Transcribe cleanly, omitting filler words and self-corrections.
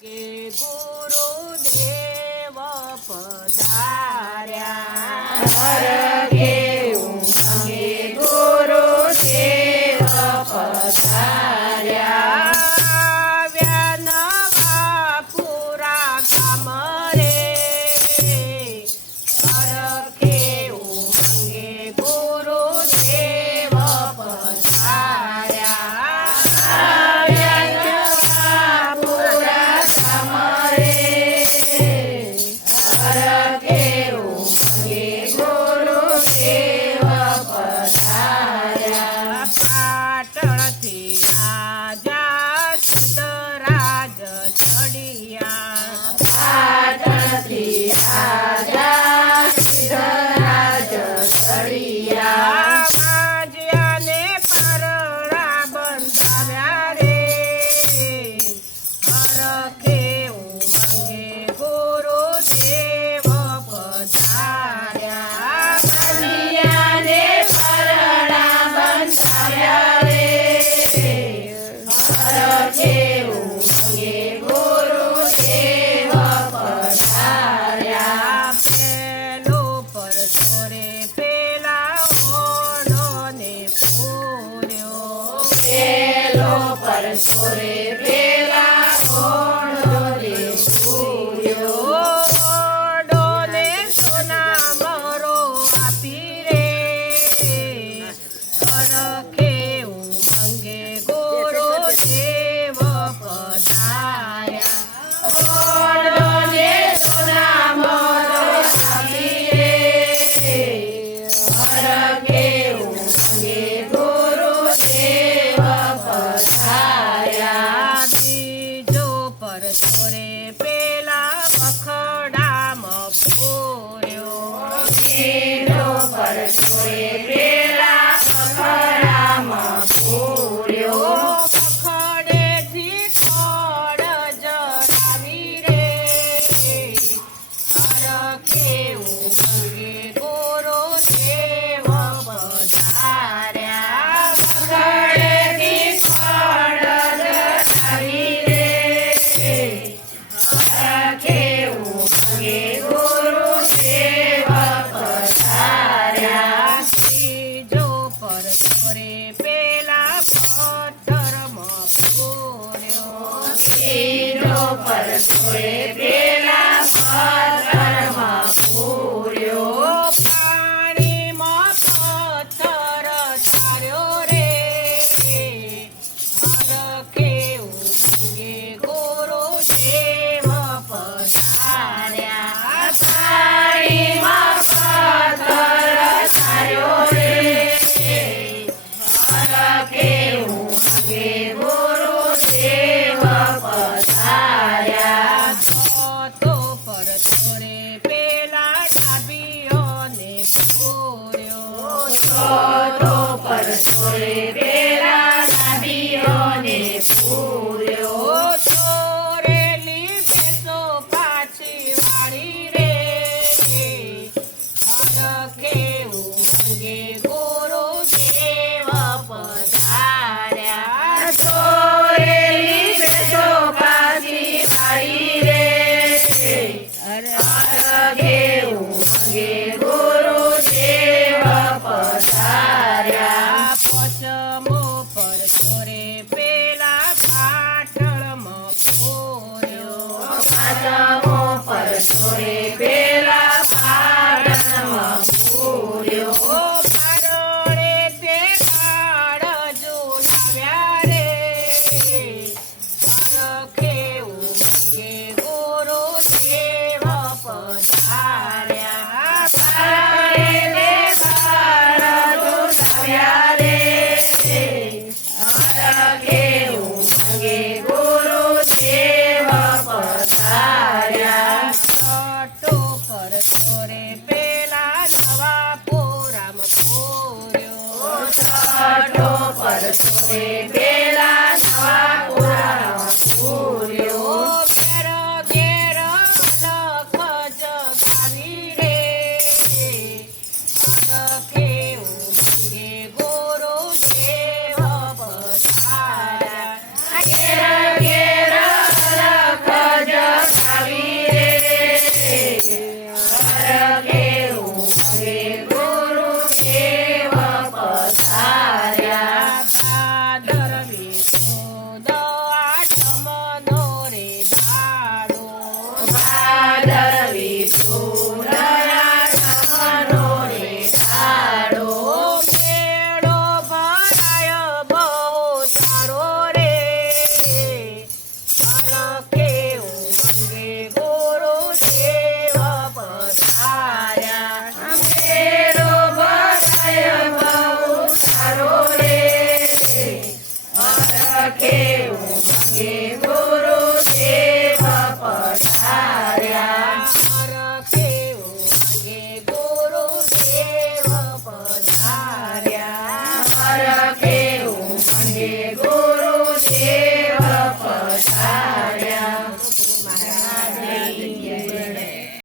કે ગુરુદેવ પધાર્યા હરકે ઉમંગે ગુરુદેવ પધાર્યા. આવ્યા નવા પુરા ગામ રે હરકે ઉમંગે ગુરુદેવ પધાર્યા. પાટણથી રાજા સિદ્ધરાજ ચડિયા પાટણથી રાજા સિદ્ધરાજ ચડિયા. વાજ્યાને પરણા બંધાવ્યા રે હરખે ઉમંગે ગુરુદેવ પધાર્યા. વાજિયાને પરણા બંધાવ્યા રે હરખે ઉમંગે ગુરુદેવ પધાર્યા. પેલો પરચો રે પેલા ઓઢોને પૂર્યો પેલો પરસો રે પેલા ઓઢો રે પૂર્યો. ઓઢોને સોના મરો આપી રે હરખે ઉમંગે ગુરુદેવ પધાર્યા. ઓઢોને સોના મોરો આપી રે હરખે ઉમંગે ગુરુદેવ પધાર્યા. બીજો પરચો રે પેલા વખડામાં પૂર્યો બીજો પરસો રે પેલા અખડામાં પૂર્યો. વખડેથી ખડ જરાવી રે હરખે ઉમંગે ગુરુદેવ પધાર્યા. ગળેથી ખડ જરાવી રે હરખે ઉમંગે ગુરુદેવ પધાર્યા. ત્રીજો પરચો રે પેલા પથ્થરમાં પૂર્યો ત્રીજો પરસો રે પેલા પથ્થરમાં પૂર્યો. પાણીમાં પથ્થર ઠાર્યો રે હરખે ઉમંગે ગુરુદેવ પધાર્યા. પાણીમાં પથ્થર ઠાર્યો રે હરખે ઉમંગે ગુરુદેવ પધાર્યા. ચોથો પરચો રે પેલા ડાબીઓને પૂર્યો ચોથો પરસો રે પેલા ડાબીઓને પૂર્યો. ચોરેલી ભેંસો પાછી વાળી રે હરખે ઉમંગે ગુરુદેવ પધાર્યા. ચોરેલી ભેંસો પાછી વાળી રે હરખે ઉમંગે ગુરુદેવ પધાર્યા. પચમો પરચો રે પેલા પાટણમાં પૂર્યો પાંચમો પરસો રે